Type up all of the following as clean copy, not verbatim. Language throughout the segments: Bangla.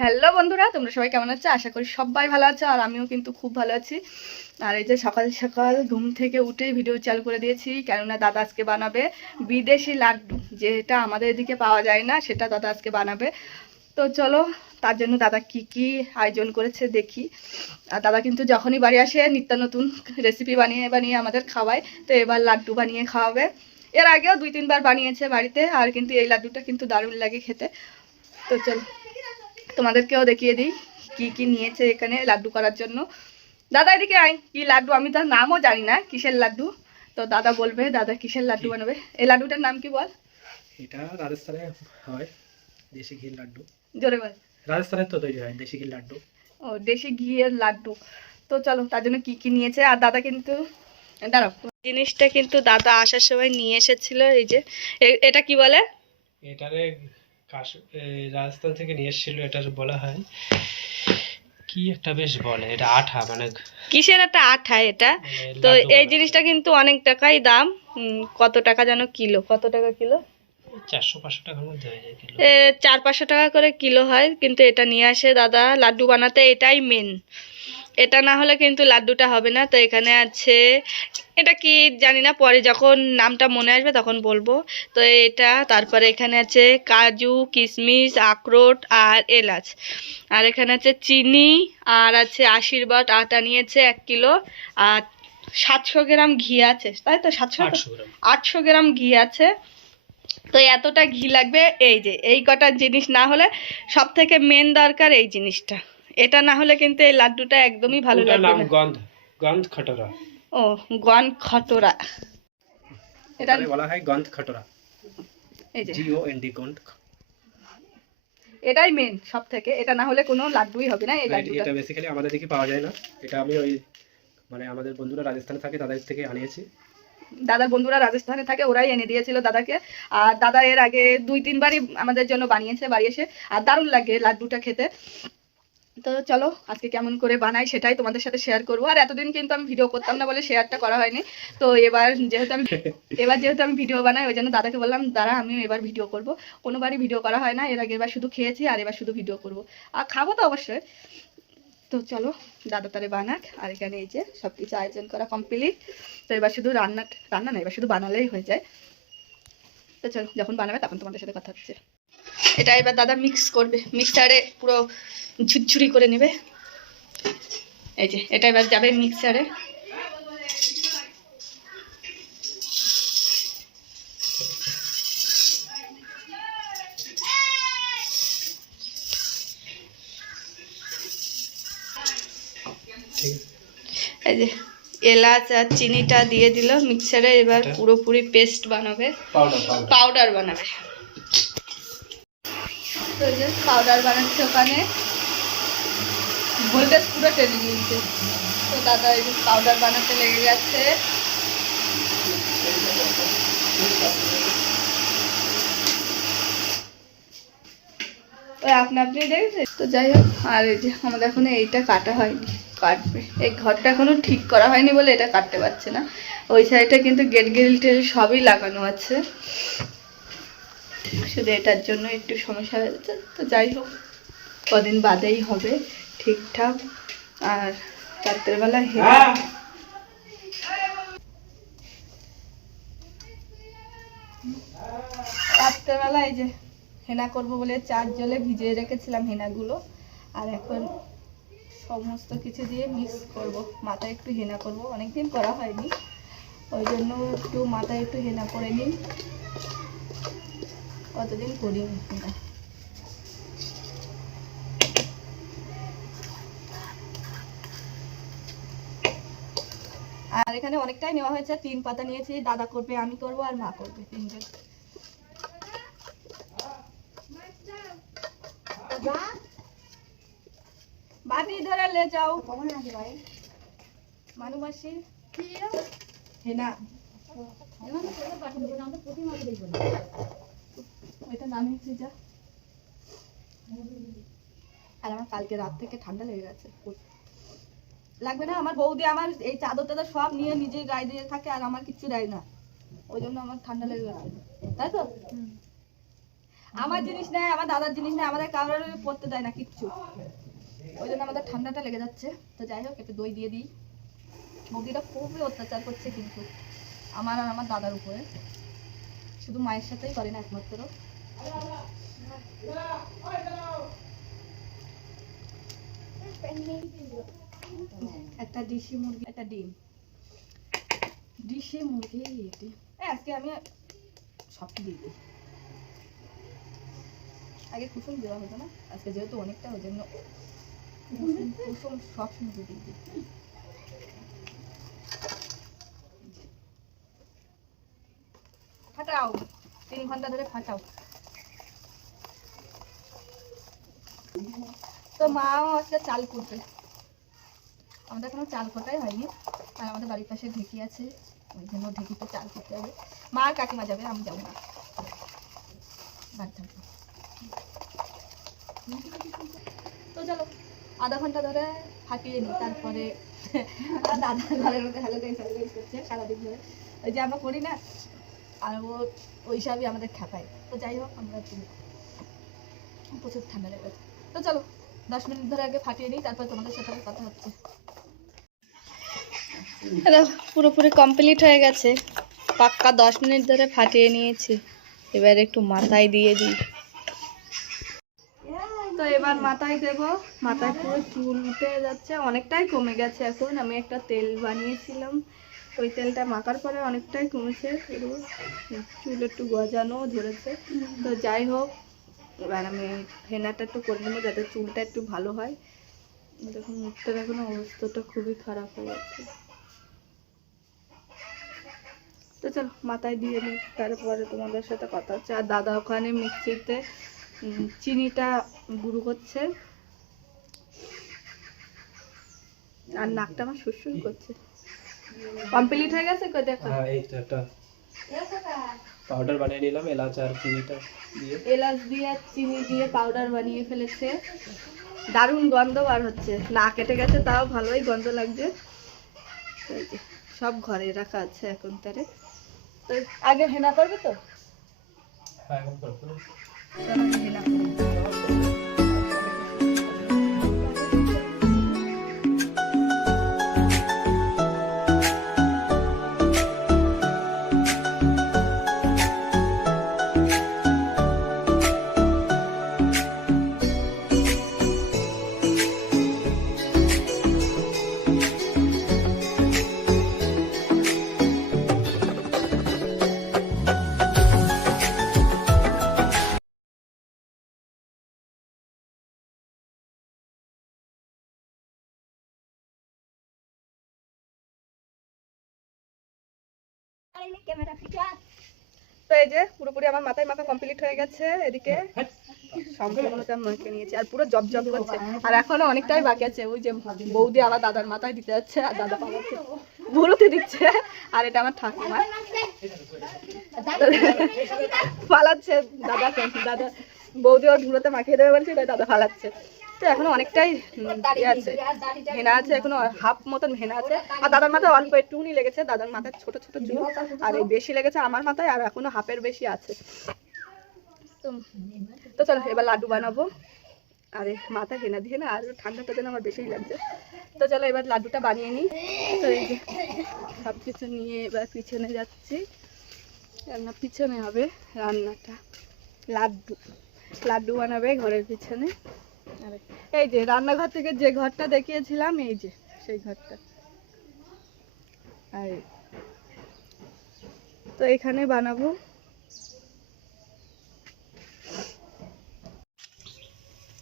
হ্যালো বন্ধুরা, তোমরা সবাই কেমন আছো? আশা করি সবাই ভালো আছো, আর আমিও কিন্তু খুব ভালো আছি। আর এই যে সকাল সকাল ঘুম থেকে উঠেই ভিডিও চালু করে দিয়েছি, কেননা দাদা আজকে বানাবে বিদেশি লাড্ডু, যেটা আমাদের এদিকে পাওয়া যায় না, সেটা দাদা আজকে বানাবে। তো চলো, তার জন্য দাদা কি কি আয়োজন করেছে দেখি। আর দাদা কিন্তু যখনই বাড়ি আসে নিত্য নতুন রেসিপি বানিয়ে বানিয়ে আমাদের খাওয়ায়। তো এবার লাড্ডু বানিয়ে খাওয়াবে। এর আগেও 2-3 বার বানিয়েছে বাড়িতে, আর কিন্তু এই লাড্ডুটা কিন্তু দারুণ লাগে খেতে। তো চলো তোমাদেরকেও দেখিয়ে দিই কি কি নিয়েছে এখানে লাড্ডু করার জন্য। দাদা এদিকে আয়, কি লাড্ডু আমি তার নামও জানি না, কিসের লাড্ডু। তো দাদা বলবে দাদা কিসের লাড্ডু বানাবে। এই লাড্ডুটার নাম কি বল? এটা রাজস্থানে হয় দেশি ঘির লাড্ডু। জোরে বল। রাজস্থানে তো তৈরি হয় দেশি ঘির লাড্ডু। ও, দেশি ঘিয়ের লাড্ডু। তো চলো, তার জন্য কি কি নিয়েছে। আর দাদা কিন্তু দাঁড়াও, জিনিসটা কিন্তু দাদা আসার সময় নিয়ে এসেছিল। এই যে এটা কি বলে? এটারে রাজস্থান থেকে নিয়ে এসেছিল। এটার বলা হয় কি একটা বেশ বলে, এটা আঠা, মানে কিসের একটা আঠা এটা। তো এই জিনিসটা কিন্তু অনেক টাকাই দাম। কত টাকা যেন কিলো? কত টাকা কিলো? 400-500 টাকার মধ্যে হয়ে যায় কিলো। 400-500 টাকা করে কিলো হয়। কিন্তু এটা নিয়ে আসে দাদা লাড্ডু বানাতে, এটাই মেন। এটা না হলে কিন্তু লাড্ডুটা হবে না। তো এখানে আছে, এটা কি জানি না, পরে যখন নামটা মনে আসবে তখন বলবো। তো এটা, তারপরে এখানে আছে কাজু, কিশমিশ, আখরোট আর এলাচ। আর এখানে আছে চিনি, আর আছে আশীর্বাদ আটা নিয়েছে 1 কিলো। আর 700 গ্রাম ঘি আছে, তাই তো? 800 গ্রাম ঘি আছে। তো এতটা ঘি লাগবে। এই যে এই কটা জিনিস না হলে, সব থেকে মেন দরকার এই জিনিসটা। এটা না হলে কিন্তু এই লাড্ডুটা একদমই ভালো লাগবে নাম না। গন্ধ খটরা। ও, গন খটোরা। এটা বলা হয় গন্ধ খটরা। এই যে GOND গন্ধ। এটাই মেন সব থেকে, এটা না হলে কোনো লাড্ডুই হবে না এই লাড্ডুটা। এটা বেসিক্যালি আমাদের দিকে পাওয়া যায় না। এটা আমি ওই মানে আমাদের বন্ধুরা রাজস্থানে থাকে তাদের থেকে আনিয়েছি। দাদার বন্ধুরা রাজস্থানে থাকে, ওরাই এনে দিয়েছিল দাদাকে। আর দাদা এর আগে 2-3 বারই আমাদের জন্য বানিয়েছে বাড়ি এসে, আর দারুণ লাগে লাড্ডুটা খেতে। তো চলো আজকে কেমন করে বানাই সেটাই তোমাদের সাথে শেয়ার করবো। আর এতদিন কিন্তু আমি ভিডিও করতাম না বলে শেয়ারটা করা হয়নি। তো যেহেতু আমি ভিডিও বানাই, ওই জন্য দাদাকে বললাম দাঁড়া আমি এবার ভিডিও করব। কোনোবারই ভিডিও করা হয় না এর আগে, এবার শুধু খেয়েছি আর এবার শুধু ভিডিও করব। আর খাবো তো অবশ্যই। তো চলো দাদা তারে বানাক। আর এখানে এই যে সব কিছু আয়োজন করা কমপ্লিট। তো এবার শুধু রান্না না, এবার শুধু বানালেই হয়ে যায়। তো চলো, যখন বানাবে তখন তোমাদের সাথে কথা হচ্ছে। এটা এবার দাদা মিক্স করবে, মিক্সারে পুরো ঝুরঝুরি করে নেবে। এই যে এটা এবার যাবে মিক্সারে। এই যে এলাচ আর চিনিটা দিয়ে দিল মিক্সারে। এবার পুরোপুরি পেস্ট বানাবে, পাউডার বানাবে। তো এই যে পাউডার বানাচ্ছে ওখানে, ভোল্টেজ পুরো টেনে নিয়েছে। তো দাদা এই যে পাউডার বানাতে লেগে গেছে। আপনি দেখেছেন তো, যাই হোক। আর এই যে আমাদের এখনো এইটা কাটা হয়নি, কাটবে। এই ঘরটা এখনো ঠিক করা হয়নি বলে এটা কাটতে পারছে না। ওই সাইডটা কিন্তু গেট গ্রিল টেল সবই লাগানো আছে, শুধু এটার জন্য একটু সমস্যা হয়েছে। তো যাই হোক, কদিন বাদেই হবে ঠিকঠাক। আর রাত্রেবেলা এই যে হেনা করবো বলে 4 জলে ভিজিয়ে রেখেছিলাম হেনাগুলো। আর এখন সমস্ত কিছু দিয়ে মিক্স করব। মাথায় একটু হেনা করব, অনেকদিন করা হয়নি, ওই জন্য একটু মাথায় একটু হেনা করে নিই। কতদিন করিনি হেনা। আর এখানে অনেকটাই নেওয়া হয়েছে, 3 পাতা নিয়েছি। দাদা করবে, আমি করব, আর মা করবে, 3জন। বাটি ধরে ले जाओ। মানু মাসি হেনা ওইটা নামিয়েছি যা। আর আমার কালকে রাত থেকে ঠান্ডা লেগে গেছে। লাগবে না, আমার বৌদি আমার এই চাদর টাদর সব নিয়ে নিজেই গায়ে দিয়ে থাকে, আর আমার কিচ্ছু দেয় না, ওই জন্য আমার ঠান্ডা লেগে গেছে, তাই তো। আমার জিনিস নেই, আমার দাদার জিনিস নেই, আমাদের কারোর পড়তে দেয় না কিচ্ছু। ওই জন্য আমাদের ঠান্ডাটা লেগে যাচ্ছে। তো যাই হোক, একটু দই দিয়ে দিই। বৌদিটা খুবই অত্যাচার করছে কিন্তু আমার আর আমার দাদার উপরে, শুধু মায়ের সাথেই করে না একমাত্র। একটা দেশি মুরগি, একটা ডিম, দেশি মুরগি ডিম। আজকে আমি সব দিয়ে দিই। আগে কুসুম দেওয়া হতো না, আজকে যেহেতু অনেকটা ওই জন্য কুসুম সব সময় দিয়ে দিই। ফাটাও, 3 ঘন্টা ধরে ফাটাও। তো মাও আজকে চাল করবে, আমাদের এখনো চাল কোটাই হয়নি। আর আমাদের বাড়ির পাশে ঢেকি আছে, ওই জন্য ঢেকিতে চাল করতে হবে। মা আর কাকিমা যাবে, আমি যাবো না, বাড়ি থাকবো। তো চলো আধা ঘন্টা ধরে ফাটিয়ে নিই, তারপরে দাদা ঘরের মধ্যে হ্যালো গাইস করছে সারাদিন ধরে, ওই যে আমরা করি না, আর ও ওই হিসাবে আমাদের খাপায়। তো যাই হোক, আমরা প্রচুর ঠান্ডা লেগেছে। তো চলো 10 মিনিট ধরে আগে ফাটিয়ে নিই, তারপর তোমাদের সাথে কথা হচ্ছে। পুরোপুরি কমপ্লিট হয়ে গেছে, পাক্কা 10 মিনিট ধরে ফাটিয়ে নিয়েছি। এবার একটু মাথায় দিয়ে দিই। তো এবার মাথায় দেব, মাথায় পুরো চুল উঠে যাচ্ছে, অনেকটাই কমে গেছে এখন। আমি একটা তেল বানিয়েছিলাম, ওই তেলটা মাখার পরে অনেকটাই কমেছে, চুল একটু গজানো ধরেছে। তো যাই হোক, এবার আমি হেনাটা একটু করে নেবো যাতে চুলটা একটু ভালো হয়। দেখুন মুখটার এখন অবস্থাটা খুবই খারাপ হয়ে যাচ্ছে। তো চলো মাথায় দিয়ে নিই, তারপরে তোমাদের সাথে কথা হচ্ছে। আর দাদা ওখানে মিক্সিতে চিনিটা গুঁড়ো করছে, আর নাকটা আমার সুরসুর করছে। কমপ্লিট হয়ে গেছে কই দেখো। হ্যাঁ, এই তো একটা পাউডার বানিয়ে নিলাম, এলাচ আর চিনিটা দিয়ে। এলাচ দিয়ে আর চিনি দিয়ে পাউডার বানিয়ে ফেলেছে, দারুণ গন্ধ বার হচ্ছে। না কেটে গেছে তাও ভালোই গন্ধ লাগছে। তো এই যে সব ঘরে রাখা আছে এখন তারে। তো আগে হেনা করবে তো, হ্যাঁ, এখন করবো। চলো আগে হেনা করি। তো এই যে পুরোপুরি আমার মাথায় মাখা কমপ্লিট হয়ে গেছে। এদিকে সম্পূর্ণটা মেখে নিয়েছি, আর পুরো জব জব করছে। আর এখনো অনেকটাই বাকি আছে। ওই যে বৌদি আবার দাদার মাথায় দিতে যাচ্ছে, আর দাদা পালাচ্ছে, ভুরুতে দিচ্ছে। আর এটা আমার ঠাকুমা পালাচ্ছে, দাদা বৌদি ওর ভুরুতে মাখিয়ে দেবে বলছে, তাই দাদা পালাচ্ছে। তো এখনো অনেকটাই আছে, হেনা আছে, এখনো হাফ মতন হেনা আছে। আর দাদার মাথায় অল্প একটুকুনি লেগেছে, দাদার মাথায় ছোট ছোট চুল, আর এই বেশি লেগেছে আমার মাথায়, আর এখনো হাফের বেশি আছে। তো চলো এবার লাড্ডু বানাবো। আরে মাথা হেনা দিয়ে না, আর ঠান্ডাটা যেন আমার বেশিই লাগছে। তো চলো এবার লাড্ডুটা বানিয়ে নিই। তো এই যে সব কিছু নিয়ে এবার পিছনে যাচ্ছি, রান্না পিছনে হবে রান্নাটা। লাড্ডু বানাবে ঘরের পিছনে। আরে এই যে রান্নাঘর থেকে যে ঘরটা দেখিয়েছিলাম, এই যে সেই ঘরটা। আর তো এখানে বানাবো।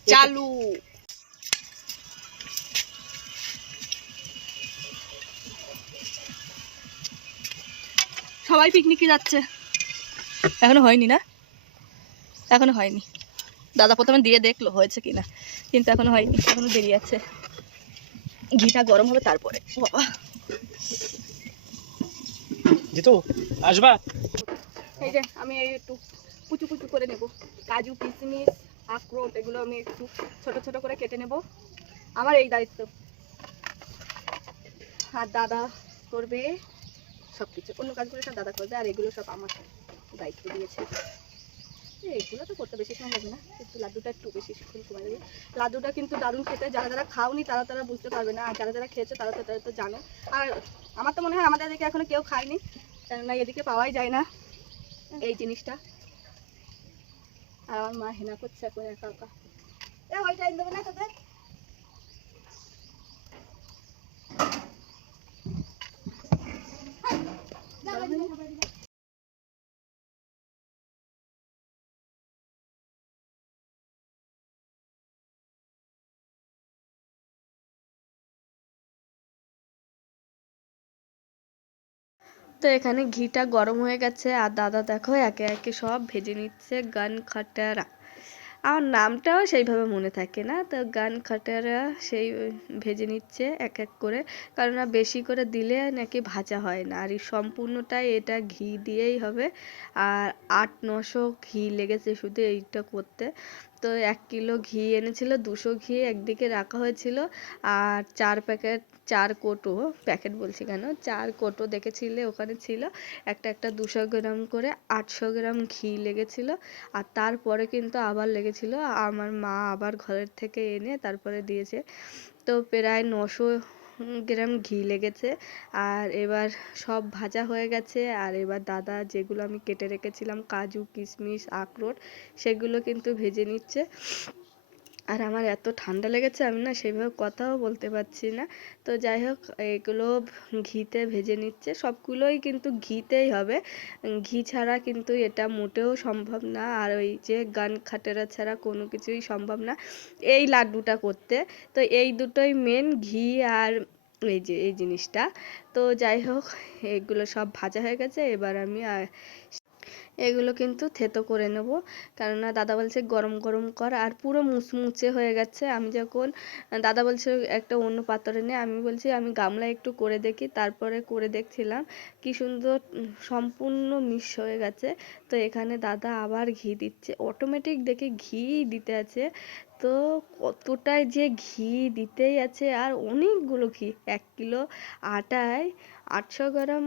চালু সবাই পিকনিকে যাচ্ছে, এখনো হয়নি না, এখনো হয়নি। দাদা প্রথমে দিয়ে দেখলো হয়েছে কিনা, কিন্তু এখনো হয়নি, এখনো দেরি আছে। ঘিটা গরম হবে তারপরে। বাবা জিতু আসবা। এই যে আমি একটু কুচু কুচু করে নেব কাজু কিশমিশ আখরোট, এগুলো আমি একটু ছোট ছোট করে কেটে নেব। আমার এই দায়িত্ব, আর দাদা করবে সব কিছু, অন্য কাজগুলো সব দাদা করবে, আর এগুলো সব আমার দায়িত্ব দিয়েছে। এগুলো তো করতে বেশি সময় লাগবে না, কিন্তু লাড্ডুটা একটু বেশিক্ষণ সময় লাগবে। লাড্ডুটা কিন্তু দারুণ খেতে, যারা যারা খাওনি তারা তারা বুঝতে পারবে না, আর যারা যারা খেয়েছে তারা তো তারা তো জানো। আর আমার তো মনে হয় আমাদের এদিকে এখনো কেউ খায়নি, কেননা এদিকে পাওয়াই যায় না এই জিনিসটা। আর আমার মা হেনা করছে এখন একা একা। ওইটা দেবো না তোদের। তো এখানে ঘিটা গরম হয়ে গেছে, আর দাদা দেখো একে একে সব ভেজে নিচ্ছে গান খাটারা। আমার নামটাও সেইভাবে মনে থাকে না, তো গান খাটারা সেই ভেজে নিচ্ছে এক এক করে, কারণ বেশি করে দিলে নাকি ভাজা হয় না, আর এই সম্পূর্ণটাই এটা ঘি দিয়েই হবে। আর 800-900 ঘি লেগেছে শুধু এইটা করতে। তো 1 কিলো ঘি এনেছিল, 200 ঘি একদিকে রাখা হয়েছিল, আর 4 কোটো, প্যাকেট বলছি কেন, 4 কোটো দেখেছিলে ওখানে ছিল, একটা একটা 200 গ্রাম করে 800 গ্রাম ঘি লেগেছিল। আর তারপরে কিন্তু আবার লেগেছিল, আমার মা আবার ঘরের থেকে এনে তারপরে দিয়েছে। তো প্রায় 900 গ্রাম ঘি লেগেছে। আর এবার সব ভাজা হয়ে গেছে, আর এবার দাদা যেগুলো আমি কেটে রেখেছিলাম কাজু কিশমিশ আখরোট সেগুলো কিন্তু ভেজে নিচ্ছে। আর আমার এত ঠান্ডা লেগেছে আমি না সেইভাবে কথাও বলতে পারছি না। তো যাই হোক এগুলো ঘিতে ভেজে নিচ্ছে, সবগুলোই কিন্তু ঘিতেই হবে, ঘি ছাড়া কিন্তু এটা মোটেও সম্ভব না। আর ওই যে গান খাটেরা ছাড়া কোনো কিছুই সম্ভব না এই লাড্ডুটা করতে। তো এই দুটোই মেন, ঘি আর এই যে এই জিনিসটা। তো যাই হোক এগুলো সব ভাজা হয়ে গেছে, এবার আমি এগুলো কিন্তু থেতো করে নেব, কেননা দাদা বলছে গরম গরম কর। আর পুরো মুচমুচে হয়ে গেছে। আমি যখন দাদা বলছে একটা অন্য পাত্রে নে, আমি বলছি আমি গামলায় একটু করে দেখি, তারপরে করে দেখছিলাম কি সুন্দর সম্পূর্ণ মিক্স হয়ে গেছে। তো এখানে দাদা আবার ঘি দিচ্ছে, অটোমেটিক দেখে ঘি দিতে আছে। তো কতটাই যে ঘি দিতেই আছে, আর অনেকগুলো ঘি, 1 কিলো আটায় 800 গ্রাম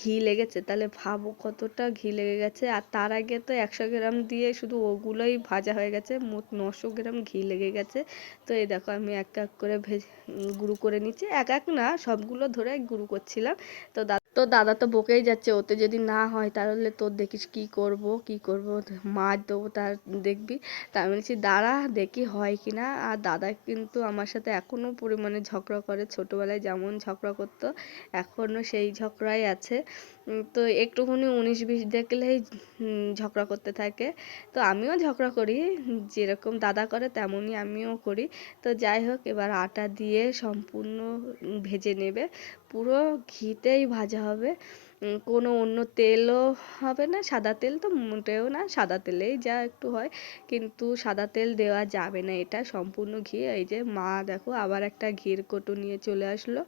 ঘি লেগেছে, তাহলে ভাবো কতটা ঘি লেগে গেছে। আর তার আগে তো 100 গ্রাম দিয়ে শুধু ওগুলোই ভাজা হয়ে গেছে, মোট 900 গ্রাম ঘি লেগে গেছে। তো এই দেখো আমি এক এক করে গুঁড়ো করে নিচ্ছি, এক এক না সবগুলো ধরে গুঁড়ো করছিলাম। তো দাদা তো বকেই যাচ্ছে, ওতে যদি না হয় তাহলে তোর দেখিস কি করব কি করব, মার দেবো তার দেখবি। তা আমি বলছি দাঁড়া দেখি হয় কি না। আর দাদা কিন্তু আমার সাথে এখনো পরিমাণে ঝগড়া করে, ছোটবেলায় যেমন ঝগড়া করতো এখনো সেই ঝগড়াই আছে। তো একটুখানি 19-20 দেখলেই ঝগড়া করতে থাকে। তো আমিও ঝগড়া করি, যেরকম দাদা করে তেমনই আমিও করি। তো যাই হোক এবার আটা দিয়ে সম্পূর্ণ ভেজে নেবে, পুরো ঘিতেই ভাজা হবে, কোনো অন্য তেলও হবে না, সাদা তেল তো মোটেও না, সাদা তেলেই যা একটু হয়, কিন্তু সাদা তেল দেওয়া যাবে না, এটা সম্পূর্ণ ঘি। এই যে মা দেখো আবার একটা ঘির কৌটো নিয়ে চলে আসলো,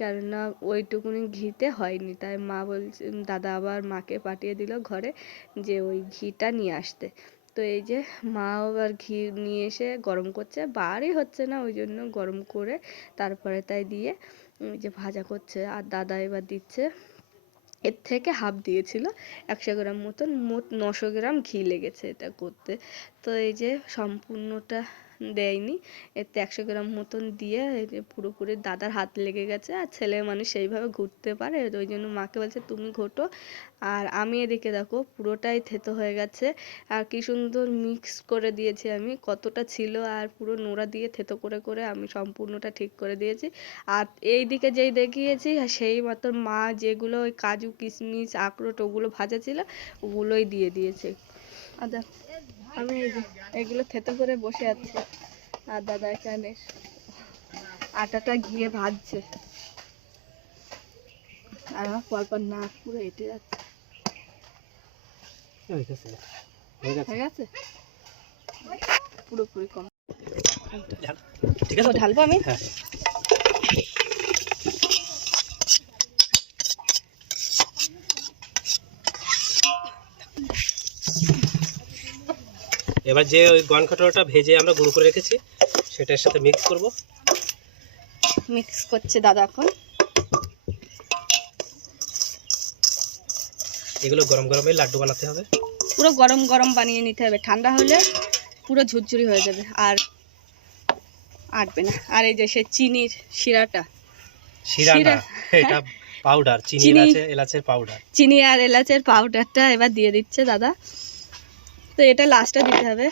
কেননা ওইটুকুনি ঘিতে হয়নি, তাই মা বলছে, দাদা আবার মাকে পাঠিয়ে দিল ঘরে যে ওই ঘিটা নিয়ে আসতে। তো এই যে মা আবার ঘি নিয়ে এসে গরম করছে, বারই হচ্ছে না ওই জন্য গরম করে তারপরে তাই দিয়ে ওই যে ভাজা করছে। আর দাদা এবার দিচ্ছে, এর থেকে হাফ দিয়েছিল, 100 গ্রাম মতন, মোট 900 গ্রাম ঘি লেগেছে এটা করতে। তো এই যে সম্পূর্ণটা দেয়নি, এতে 100 গ্রাম মতন দিয়ে এই যে পুরোপুরি দাদার হাত লেগে গেছে। আর ছেলে মানুষ সেইভাবে ঘুরতে পারে, ওই জন্য মাকে বলছে তুমি ঘোটো। আর আমি এদিকে দেখো পুরোটাই থেতো হয়ে গেছে, আর কি সুন্দর মিক্স করে দিয়েছি আমি, কতটা ছিল আর পুরো নোড়া দিয়ে থেতো করে করে আমি সম্পূর্ণটা ঠিক করে দিয়েছি। আর এই দিকে যেই দেখিয়েছি সেই মতো মা যেগুলো ওই কাজু কিশমিশ আখরোট ওগুলো ভাজা ছিল ওগুলোই দিয়ে দিয়েছে। আদা আমি এগুলো থেতো করে বসে আছি, আর দাদা এখানে আটাটা ঘিয়ে ভাজছে, আর আমার পরপর নাক পুরো এঁটে যাচ্ছে। হয়ে গেছে পুরোপুরি কম, ঠিক আছে ঢালবো আমি। এবার যে ওই গন কাটাটা ভেজে আমরা গুঁড়ো করে রেখেছি সেটার সাথে মিক্স করব। মিক্স করছে দাদা এখন। এগুলো গরম গরমে লাড্ডু বানাতে হবে। পুরো গরম গরম বানিয়ে নিতে হবে, ঠান্ডা হলে পুরো ঝুরঝুরি হয়ে যাবে আর আটবে না। আর এই যে সে চিনির শিরাটা, শিরা না, এটা পাউডার, চিনি এলাচের পাউডার। চিনি আর এলাচের পাউডারটা এবার দিয়ে দিচ্ছে দাদা। তো এটা লাস্টে দিতে হবে।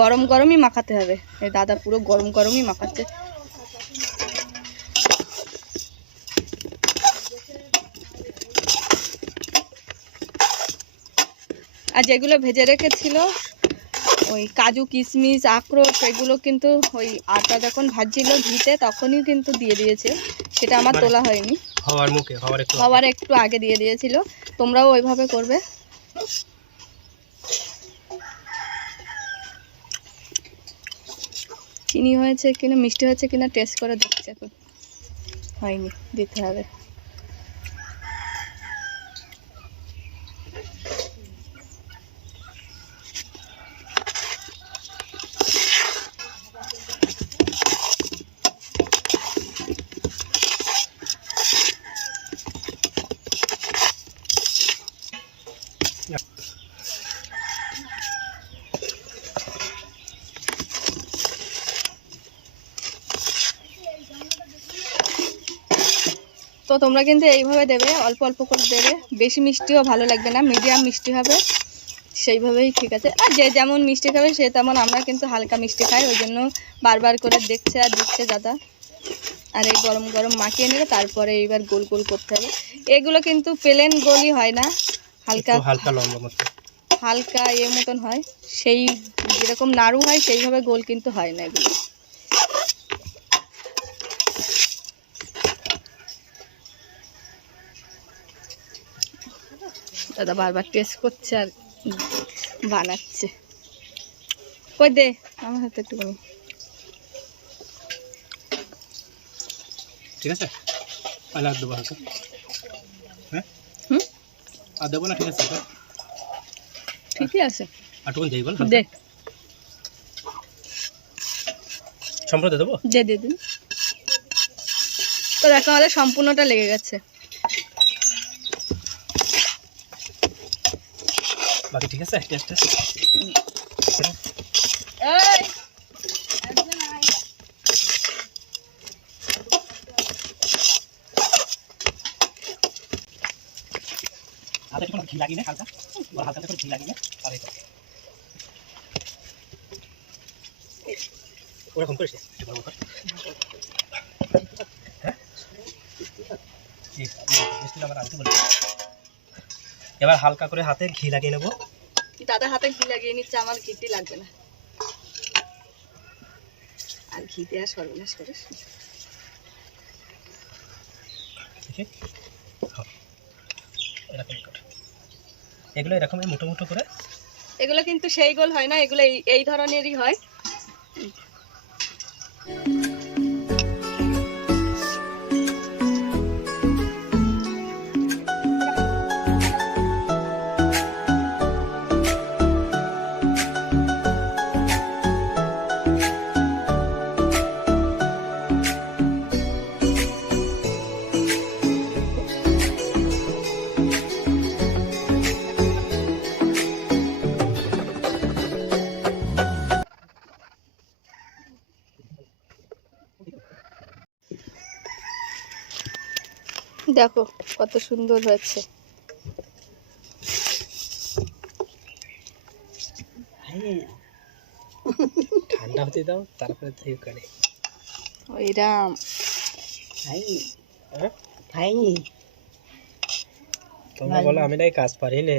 গরম গরমই মাখাতে হবে, এই দাদা পুরো গরম গরমই মাখাচ্ছে। আর যেগুলো ভেজে রেখেছিল ওই কাজু কিশমিশ আখরোট, সেগুলো কিন্তু ওই আটা যখন ভাজছিল ঘিতে তখনই কিন্তু দিয়ে দিয়েছে, সেটা আমার তোলা হয়নি, হওয়ার একটু আগে দিয়ে দিয়েছিল। তোমরাও ওইভাবে করবে। চিনি হয়েছে কিনা, মিষ্টি হয়েছে কিনা টেস্ট করে দেখছি এখন। হয়নি, দিতে হবে। তো তোমরা কিন্তু এইভাবে দেবে, অল্প অল্প করে দেবে, বেশি মিষ্টিও ভালো লাগবে না, মিডিয়াম মিষ্টি হবে সেইভাবেই ঠিক আছে। আর যে যেমন মিষ্টি খাবে সে তেমন, আমরা কিন্তু হালকা মিষ্টি খাই, ওই জন্য বারবার করে দেখছে আর দিচ্ছে দাদা। আর এই গরম গরম মাখিয়ে নেবে, তারপরে এইবার গোল গোল করতে হবে। এগুলো কিন্তু প্লেন গোলই হয় না, হালকা হালকা লম্বা মতো, হালকা এর মতন হয়, সেই যেরকম নাড়ু হয় সেইভাবে গোল কিন্তু হয় না এগুলো। দাদা বারবার টেস্ট করছে আর বানাচ্ছে। কই দে আমার হাতে একটুখানি, ঠিক আছে? পালা দেবো হালকা, হ্যাঁ আর দেবো না? ঠিক আছে, ঠিকই আছে, আটুকুন যাই বল, দে সম্পূর্ণ দেবো, দে দে দিন। তো দেখো আমাদের সম্পূর্ণটা লেগে গেছে, বাকি ঠিক আছে। টেস্ট টেস্ট হাতে একটু ঘি লাগিয়ে নে, হালকা হালকা করে ঘি লাগিয়ে নে, আর এই ওরকম করিস একটু বড় কর, হ্যাঁ আবার আনতে বলি। এবার হালকা করে হাতে ঘি লাগিয়ে নেবো। দাদা হাতে ঘি লাগিয়ে নিচ্ছে, আমার ঘিটি লাগবে না। আর ঘি দেওয়া সর্বনাশ করিস। এগুলো এরকম মোটো মোটো করে, এগুলো কিন্তু সেই গোল হয় না, এগুলো এই ধরনেরই হয়। দেখো কত সুন্দর হয়েছে। ঠান্ডা হতে দাও, তারপরে থেকে করে ওইরাম তোমরা বলো আমি নাই কাজ পারি নে।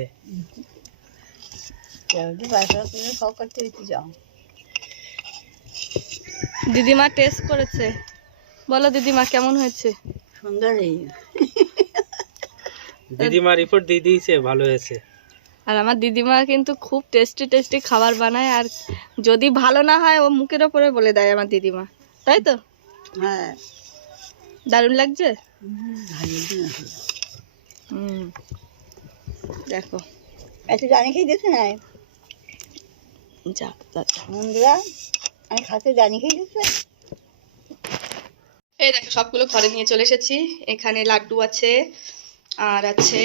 দিদিমা টেস্ট করেছে, বলো দিদিমা কেমন হয়েছে? সুন্দর। দিদিমা রিপোর্ট দিয়ে দিয়েছে, ভালো হয়েছে। আর আমার দিদিমা কিন্তু খুব টেস্টি টেস্টি খাবার বানায়, আর যদি ভালো না হয় ও মুখের ওপরে বলে দেয় আমার দিদিমা, তাই তো? হ্যাঁ, দারুণ লাগছে। দেখো একটু জানি খেয়ে দেখে নেয় যাক দাদা বন্ধুরা। আমি খাতে জানি খেয়ে গেছে। এই দেখো সবগুলো ঘরে নিয়ে চলে এসেছি। এখানে লাড্ডু আছে, আর আছে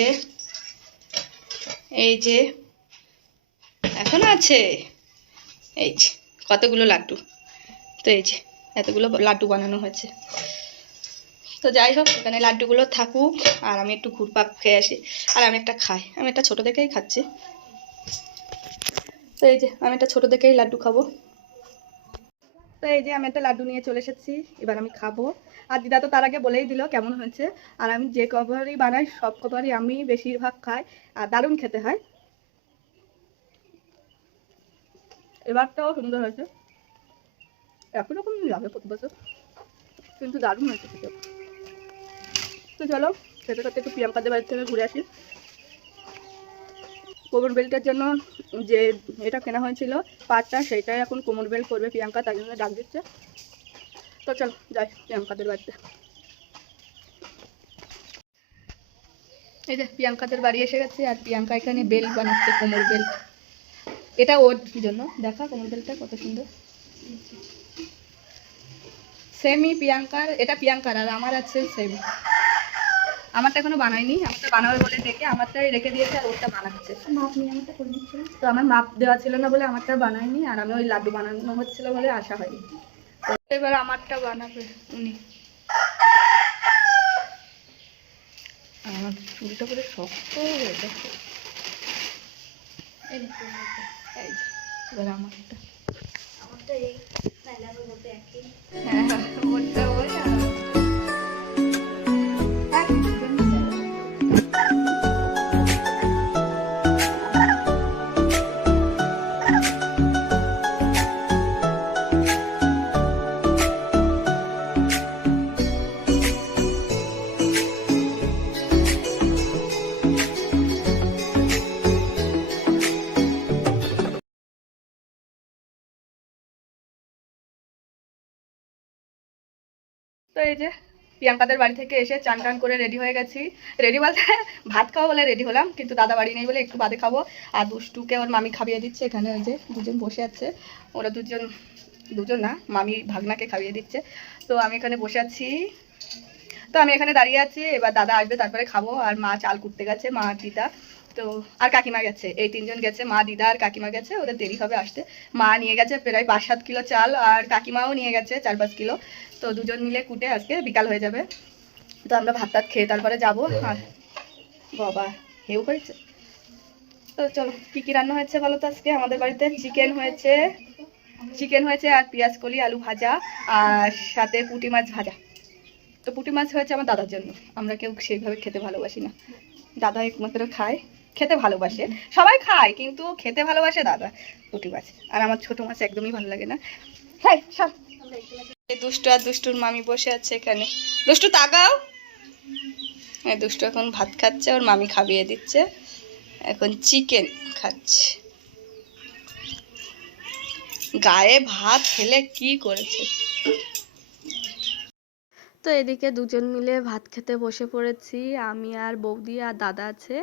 এই যে এখনো আছে এই যে কতগুলো লাড্ডু। তো এই যে এতগুলো লাড্ডু বানানো হয়েছে। তো যাই হোক, এখানে লাড্ডুগুলো থাকুক আর আমি একটু ঘুরপাক খেয়ে আসি। আর আমি একটা খাই, আমি একটা ছোট দেখেই খাচ্ছি। তো এই যে আমি একটা ছোট দেখেই লাড্ডু খাবো। তো এই যে আমি একটা লাড্ডু নিয়ে চলে এসেছি, এবার আমি খাবো। আর দিদা তো তার আগে বলেই দিল কেমন হয়েছে। আর আমি যে কবারই বানাই সব কবারই আমি বেশিরভাগ খাই, আর দারুণ খেতে হয়। এবারটাও সুন্দর হয়েছে, একই রকম লাগে প্রতি বছর, কিন্তু দারুণ হয়েছে খেতে। তো চলো খেতে খেতে একটু প্রিয়াঙ্কাদের বাড়ি থেকে ঘুরে আসি। কোমর বেল্টের জন্য যে এটা কেনা হয়েছিল পাটটা, সেইটাই এখন কোমর বেল্ট করবে প্রিয়াঙ্কা, তার জন্য ডাক দিচ্ছে। তো চলো যাই প্রিয়াঙ্কাদের বাড়িতে। এই যে প্রিয়াঙ্কাদের বাড়ি এসে গেছে, আর প্রিয়াঙ্কা এখানে বেল্ট বানাচ্ছে, কোমর বেল্ট। এটা ওর জন্য, দেখা কোমর বেল্টটা কত সুন্দর। সেমই প্রিয়াঙ্কার, এটা প্রিয়াঙ্কার আর আমার আছে সেম। আমারটা এখনো বানাইনি, আমারটা বানাবে বলে ডেকে আমারটাই রেখে দিয়েছে, আর ওরটা বানাচ্ছে। মাপ নিয়ে আমারটা করে দিচ্ছিল, তো আমার মাপ দেওয়া ছিল না বলে আমারটা বানায়নি, আর আমি ওই লাড্ডু বানানো হচ্ছিল বলে আসা হয়নি। তো এবার আমারটা বানাবে উনি। আমার চুলটা করে শক্ত হয়ে গেছে। এই যে এবার আমারটা এই হ্যাঁ ওরটা ওই তো এই যে প্রিয়াঙ্কাদের বাড়ি থেকে এসে চান টান করে রেডি হয়ে গেছি। রেডি বলতে ভাত খাবো বলে রেডি হলাম, কিন্তু দাদা বাড়ি নেই বলে একটু বাদে খাবো। আর দুষ্টুকে ওর মামি খাইয়ে দিচ্ছে, এখানে ওই যে দুজন বসে আছে, ওরা দুজন না, মামি ভাগনাকে খাইয়ে দিচ্ছে। তো আমি এখানে বসে আছি, তো আমি এখানে দাঁড়িয়ে আছি। এবার দাদা আসবে তারপরে খাবো। আর মা চাল কুটতে গেছে, মা দিদা তো আর কাকিমা গেছে, এই তিনজন গেছে, মা দিদা আর কাকিমা গেছে, ওদের দেরি হবে আসতে। মা নিয়ে গেছে প্রায় 5-7 কিলো চাল, আর কাকিমাও নিয়ে গেছে 4-5 কিলো। তো দুজন মিলে কুটে আজকে বিকাল হয়ে যাবে। তো আমরা ভাত টাত খেয়ে তারপরে যাবো। আর বাবা হেউ হয়েছে। তো চলো কি কি রান্না হয়েছে বলো তো। আজকে আমাদের বাড়িতে চিকেন হয়েছে আর পেঁয়াজ কলি আলু ভাজা, আর সাথে পুঁটি মাছ ভাজা। তো পুঁটি মাছ হয়েছে আমার দাদার জন্য, আমরা কেউ সেইভাবে খেতে ভালোবাসি না, দাদা একমাত্র খায়, খেতে ভালোবাসে। সবাই খায় কিন্তু খেতে ভালোবাসে দাদা পুঁটি মাছ। আর আমার ছোট মাছ একদমই ভালো লাগে না। হ্যাঁ সব দুষ্টু আর দুষ্টুর মামি বসে আছে এখানে। দুষ্টু তাকাও। হ্যাঁ দুষ্টু এখন ভাত খাচ্ছে, ওর মামি খাইয়ে দিচ্ছে, এখন চিকেন খাচ্ছে। গায়ে ভাত ফেলে কি করেছে। তো এদিকে দুজন মিলে ভাত খেতে বসে পড়েছি, আমি আর বৌদি আর দাদা আছে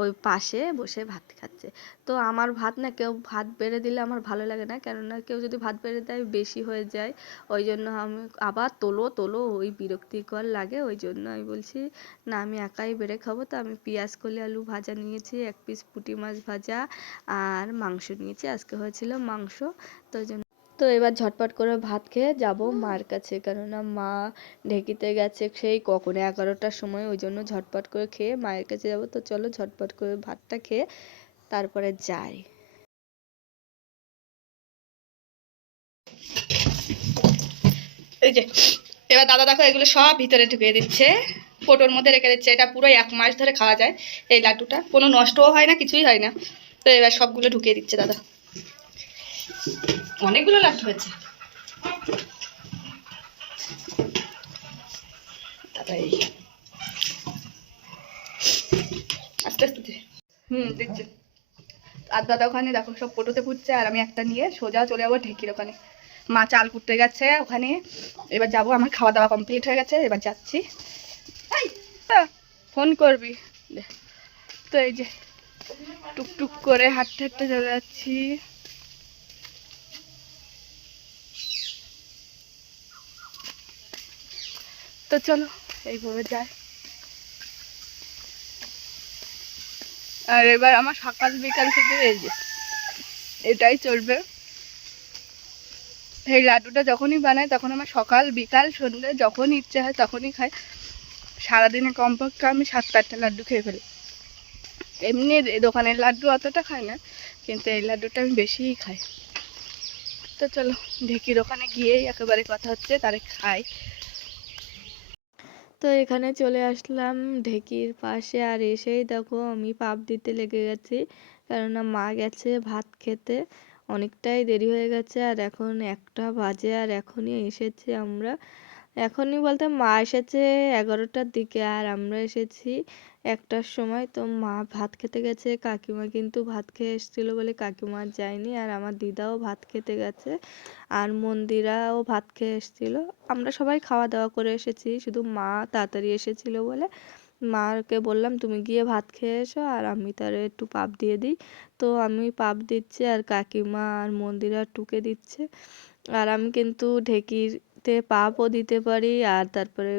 ওই পাশে বসে ভাত খাচ্ছে। তো আমার ভাত না, কেউ ভাত বেড়ে দিলে আমার ভালো লাগে না, কেননা কেউ যদি ভাত বেড়ে দেয় বেশি হয়ে যায়, ওই জন্য আমি আবার তোলো তোলো ওই বিরক্তিকর লাগে। ওই জন্য আমি বলছি না, আমি একাই বেড়ে খাবো। তো আমি পেঁয়াজ কলি আলু ভাজা নিয়েছি, 1 পিস পুঁটি মাছ ভাজা, আর মাংস নিয়েছি, আজকে হয়েছিল মাংস। তো ওই জন্য তো এবার ঝটপট করে ভাত খেয়ে যাব মার কাছে, কেননা মা ঢেকিতে গেছে সেই কখন 11টার সময়, ওই জন্য ঝটপট করে খেয়ে মায়ের কাছে যাব। তো চলো ঝটপট করে ভাতটা খেয়ে তারপরে যাই। এই যে এবার দাদা দেখো এগুলো সব ভিতরে ঢুকিয়ে দিচ্ছে, ফোটোর মধ্যে রেখে দিচ্ছে। এটা পুরো 1 মাস ধরে খাওয়া যায় এই লাড্ডুটা, কোনো নষ্টও হয় না, কিছুই হয় না। তো এবার সবগুলো ঢুকিয়ে দিচ্ছে দাদা। অনেকগুলো লাড্ডু হয়েছে দাদা, এই আস্তে আস্তে দিচ্ছে। আর দাদা ওখানে দেখো সব ফটোতে ফুটছে, আর আমি একটা নিয়ে সোজা চলে যাবো ঢেকির ওখানে। মা চাল কুটতে গেছে ওখানে, এবার যাবো। আমার খাওয়া দাওয়া কমপ্লিট হয়ে গেছে, এবার যাচ্ছি। ফোন করবি। তো এই যে টুকটুক করে হাঁটতে হাঁটতে চলে যাচ্ছি। তো চলো এইভাবে যায়। আর এবার আমার সকাল বিকাল থেকে এই যে এটাই চলবে। এই লাড্ডুটা যখনই বানাই তখন আমার সকাল বিকাল সন্ধ্যে যখনই ইচ্ছে হয় তখনই খাই। সারাদিনে কমপক্ষে আমি 7-8টা লাড্ডু খেয়ে ফেলি। এমনি দোকানের লাড্ডু অতটা খাই না, কিন্তু এই লাড্ডুটা আমি বেশিই খাই। তো চলো ঢেকির ওখানে গিয়েই একেবারে কথা হচ্ছে, তারে খাই। তো এখানে চলে আসলাম ঢেকির পাশে, আর এসেই দেখো আমি পাপ দিতে লেগে গেছি, কেননা মা গেছে ভাত খেতে। অনেকটাই দেরি হয়ে গেছে, আর এখন 1টা বাজে, আর এখনই এসেছি আমরা। এখনই বলতে মা এসেছে 11টার দিকে, আর আমরা এসেছি 1টার সময়। তো মা ভাত খেতে গেছে, কাকিমা কিন্তু ভাত খেয়ে এসেছিলো বলে কাকিমা আর যায়নি, আর আমার দিদাও ভাত খেতে গেছে, আর মন্দিরাও ভাত খেয়ে এসেছিলো। আমরা সবাই খাওয়া দাওয়া করে এসেছি, শুধু মা তাড়াতাড়ি এসেছিলো বলে মাকে বললাম তুমি গিয়ে ভাত খেয়ে এসো, আর আমি তার একটু পাপ দিয়ে দিই। তো আমি পাপ দিচ্ছি, আর কাকিমা আর মন্দিরা টুকে দিচ্ছে। আর আমি কিন্তু ঢেকিতে পাপও দিতে পারি, আর তারপরে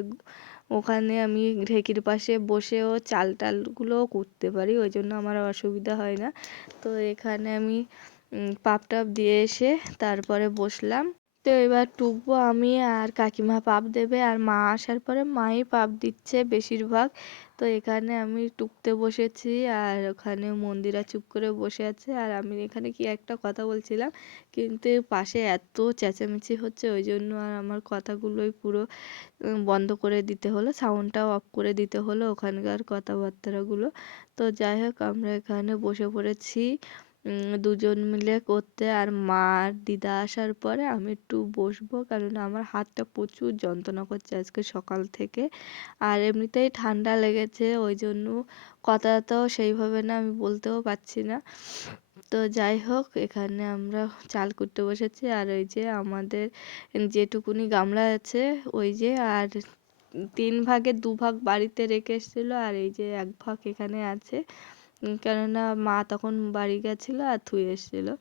ওখানে আমি ঢেকির পাশে বসেও চাল টালগুলোও কুটতে পারি, ওই জন্য আমার অসুবিধা হয় না। তো এখানে আমি পাপ টাপ দিয়ে এসে তারপরে বসলাম। তো এবার টুকবো আমি, আর কাকিমা পাপ দেবে, আর মা আসার পরে মাই পাপ দিচ্ছে বেশিরভাগ। তো এখানে আমি টুকতে বসেছি, আর ওখানে মন্দিরা চুপ করে বসে আছে, আর আমি এখানে কি একটা কথা বলছিলাম, কিন্তু পাশে এত চেঁচামেচি হচ্ছে, ওই জন্য আর আমার কথাগুলোই পুরো বন্ধ করে দিতে হলো, সাউন্ডটাও অফ করে দিতে হলো ওখানকার কথাবার্তাগুলো। তো যাই হোক আমরা এখানে বসে পড়েছি দুজন মিলে করতে, আর মা আর দিদা আসার পরে আমি একটু বসবো, কারণ আমার হাতটা প্রচুর যন্ত্রণা করছে আজকে সকাল থেকে, আর এমনিতেই ঠান্ডা লেগেছে, ওই জন্য কথাটাও সেইভাবে না আমি বলতেও পারছি না। তো যাই হোক এখানে আমরা চাল কুটতে বসেছি, আর ওই যে আমাদের যেটুকুনি গামলা আছে ওই যে, আর 3 ভাগের 2 ভাগ বাড়িতে রেখে এসেছিলো, আর এই যে 1 ভাগ এখানে আছে, কেননা মা তখন বাড়ি গেছিলো আর থুয়ে এসেছিলো।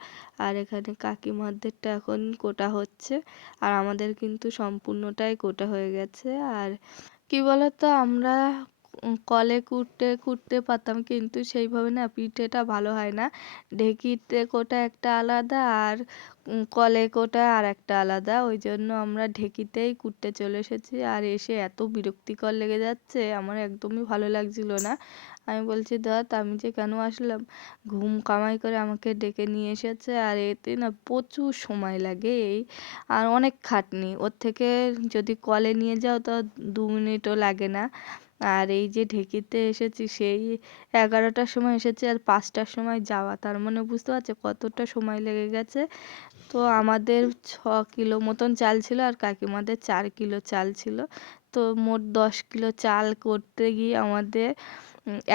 আর এখানে কাকিমাদেরটা এখন কোটা হচ্ছে, আর আমাদের কিন্তু সম্পূর্ণটাই কোটা হয়ে গেছে। আর কি বলতো আমরা কলে কুটতে কুটতে পারতাম, কিন্তু সেইভাবে না পিঠেটা ভালো হয় না। ঢেঁকিতে কোটা একটা আলাদা, আর কলে কোটা আর একটা আলাদা, ওই জন্য আমরা ঢেঁকিতেই কুটতে চলে এসেছি। আর এসে এত বিরক্তিকর লেগে যাচ্ছে, আমার একদমই ভালো লাগছিল না। আমি বলছি ধ্যাৎ আমি যে কেন আসলাম, ঘুম কামাই করে আমাকে ডেকে নিয়ে এসেছে, আর এতে না প্রচুর সময় লাগে এই, আর অনেক খাটনি। ওর থেকে যদি কলে নিয়ে যাও তো 2 মিনিটও লাগে না। আর এই যে ঢেকিতে এসেছি সেই 11টার সময় এসেছি, আর 5টার সময় যাওয়া, তার মানে বুঝতে পারছো কতটা সময় লেগে গেছে। তো আমাদের 6 কিলো মতন চাল ছিল, আর কাকিমাদের 4 কিলো চাল ছিল। তো মোট 10 কিলো চাল করতে গিয়ে আমাদের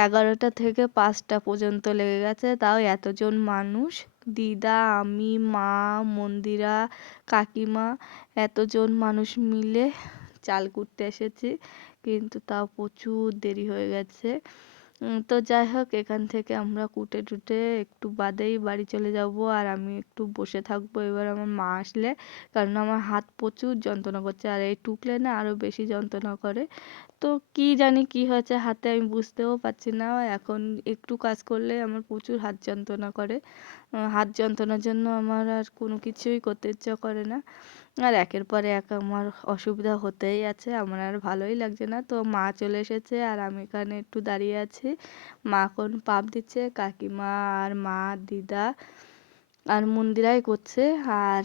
11টা থেকে 5টা পর্যন্ত লেগে গেছে, তাও এতজন মানুষ, দিদা আমি মা মন্দিরা কাকিমা এতজন মানুষ মিলে চাল কুটতে এসেছি, কিন্তু তাও প্রচুর দেরি হয়ে গেছে। তো যাই হোক এখান থেকে আমরা কুটে টুটে একটু বাদেই বাড়ি চলে যাব, আর আমি একটু বসে থাকবো এবার আমার মা আসলে, কারণ আমার হাত প্রচুর যন্ত্রণা করছে, আর এই টুকলে না আরো বেশি যন্ত্রণা করে। তো কি জানি কি হয়েছে হাতে আমি বুঝতেও পারছি না, এখন একটু কাজ করলে আমার প্রচুর হাত যন্ত্রণা করে। হাত যন্ত্রণার জন্য আমার আর কোনো কিছুই করতে ইচ্ছা করে না, আর একের পর এক আমার অসুবিধা হতেই আছে, আমার আর ভালোই লাগছে না। তো মা চলে এসেছে, আর আমি এখানে একটু দাঁড়িয়ে আছি। মা এখন পাপ দিচ্ছে, কাকিমা আর মা দিদা আর মন্দিরাই করছে, আর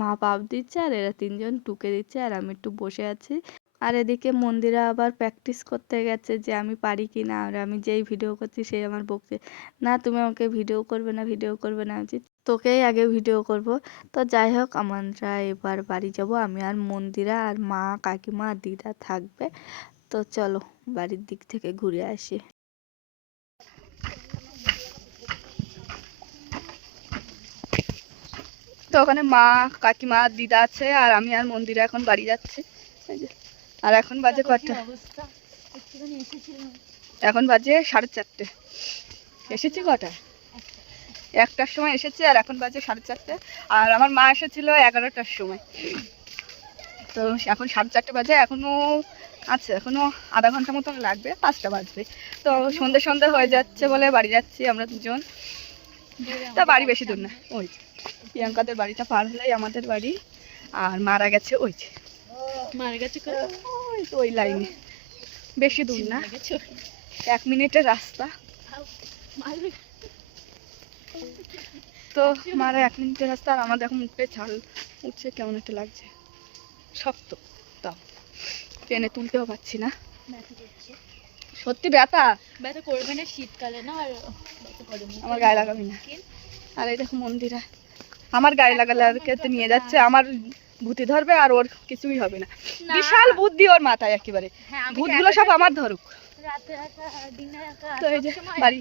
মা পাপ দিচ্ছে, আর এরা 3জন টুকে দিচ্ছে, আর আমি একটু বসে আছি। আর এদিকে মন্দিরা আবার প্র্যাকটিস করতে গেছে যে আমি পারি কি না, আর আমি যেই ভিডিও করছি সেই আমার বকছে, না তুমি আমাকে ভিডিও করবে না ভিডিও করবে না, আমি তোকেই আগে ভিডিও করব। তো যাই হোক আমরা এবার বাড়ি যাব, আমি আর মন্দিরা আর মা কাকিমা আর দিদা থাকবে। তো চলো বাড়ির দিক থেকে ঘুরে আসি। তো ওখানে মা কাকিমা দিদা আছে, আর আমি আর মন্দিরে এখন বাড়ি যাচ্ছি। এই যে, আর এখন বাজে কটা, এখন বাজে 4:30। এসেছি কটা, 1টার সময় এসেছি, আর এখন বাজে 4:30। আর আমার মা এসেছিল 11টার সময়, তো এখন 4:30 বাজে, এখনো আচ্ছা এখনো আধা ঘন্টা মতন লাগবে, 5টা বাজবে। তো সন্ধে সন্ধে হয়ে যাচ্ছে বলে বাড়ি যাচ্ছি আমরা দুজন। তা বাড়ি বেশি দূর না, ওই যে প্রিয়াঙ্কাদের বাড়িটা পার হলেই আমাদের বাড়ি। আর মারা গেছে ওই যে মারা গেছে ওই তো ওই লাইনে, বেশি দূর না, 1 মিনিটের রাস্তা। তো মারা 1 মিনিটের রাস্তা, আর আমাদের এখন মুখে ছাল উঠছে, কেমন একটা লাগছে, শক্ত। তাও টেনে তুলতেও পারছি না, সত্যি ব্যথা। ব্যথা করবে না শীতকালে না, আর ব্যথা করে না। আমার গায়ে লাগাবি না। আর এই দেখো মন্দিরা আমার গায়ে লাগালে আর খেতে নিয়ে যাচ্ছে, আমার ভূতি ধরবে আর ওর কিছুই হবে না। বিশাল বুদ্ধি ওর মাথায় একেবারে, ভূতগুলো সব আমার ধরুক। তো এই যে বাড়ি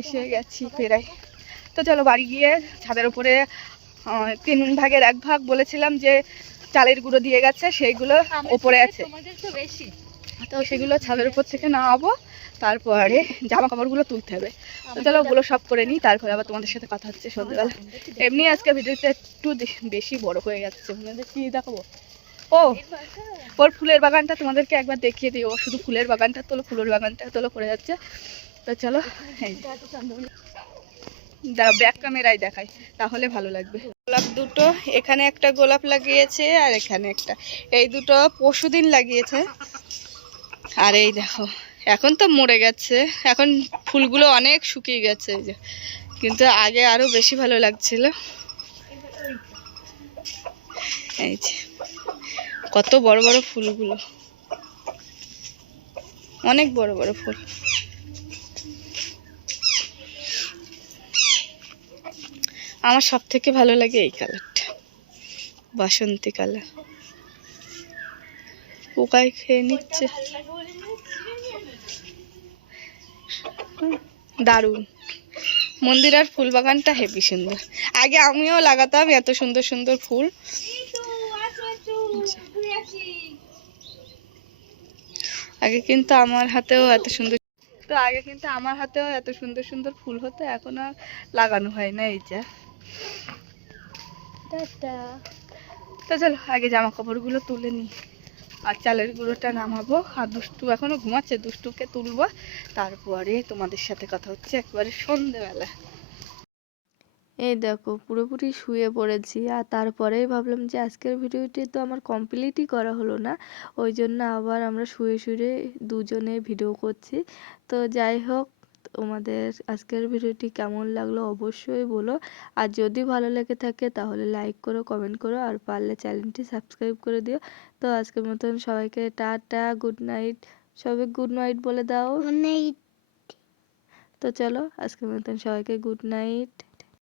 এসে গেছি প্রায়। তো চলো বাড়ি গিয়ে ছাদের উপরে 3 ভাগের 1 ভাগ বলেছিলাম যে চালের গুঁড়ো দিয়ে গেছে, সেইগুলো ওপরে আছে। তো সেগুলো ছাদের উপর থেকে নামাবো, তারপরে জামা কাপড়গুলো তুলতে হবে। তো চলো ওগুলো সব করে নিই, তারপরে আবার তোমাদের সাথে কথা হচ্ছে সন্ধ্যেবেলা। এমনি আজকে ভিডিওটা একটু বেশি বড় হয়ে যাচ্ছে, আপনাদের কি দেখাবো। ও ওর ফুলের বাগানটা তোমাদেরকে একবার দেখিয়ে দিই, ও শুধু ফুলের বাগানটা তোলো, ফুলের বাগানটা তোলো করে যাচ্ছে। তো চলো দাঁড়াও ব্যাক ক্যামেরায় দেখাই, তাহলে ভালো লাগবে। গোলাপ দুটো, এখানে একটা গোলাপ লাগিয়েছে আর এখানে একটা, এই দুটো পরশুদিন লাগিয়েছে। আর এই দেখো এখন তো মরে গেছে, এখন ফুলগুলো অনেক শুকিয়ে গেছে এই যে, কিন্তু আগে আরো বেশি ভালো লাগছিল। এই যে কত বড় বড় ফুলগুলো, অনেক বড় বড় ফুল। আমার সব থেকে ভালো লাগে এই কালারটা, বাসন্তী কালার। পোকায় খেয়ে নিচ্ছে, দারুণ। মন্দির আর ফুল বাগানটা হেবি সুন্দর। আগে আমিও লাগাতাম এত সুন্দর সুন্দর ফুল, আগে কিন্তু আমার হাতেও এত সুন্দর, তো আগে কিন্তু আমার হাতেও এত সুন্দর সুন্দর ফুল হতো, এখন আর লাগানো হয় না। এই যে তো চলো আগে জামা কাপড়গুলো তুলে নিই, আর চালের গুঁড়োটা নামাবো। আর দুষ্টু এখনো ঘুমাচ্ছে, দুষ্টুকে তুলবো, তারপরে তোমাদের সাথে কথা হচ্ছে একবারে সন্ধেবেলা। এই দেখো পুরোপুরি শুয়ে পড়েছি, আর তারপরেই ভাবলাম যে আজকের ভিডিওটি তো আমার কমপ্লিটই করা হলো না, ওই জন্য আবার আমরা শুয়ে শুয়ে দুজনে ভিডিও করছি। তো যাই হোক, তোমাদের আজকের ভিডিওটি কেমন লাগলো অবশ্যই বলো, আর যদি ভালো লেগে থাকে তাহলে লাইক করো, কমেন্ট করো, আর পারলে চ্যানেলটি সাবস্ক্রাইব করে দিও। তো আজকের মতন সবাইকে টাটা, গুড নাইট। সবাই গুড নাইট বলে দাও। তো চলো আজকের মতন সবাইকে গুড নাইট।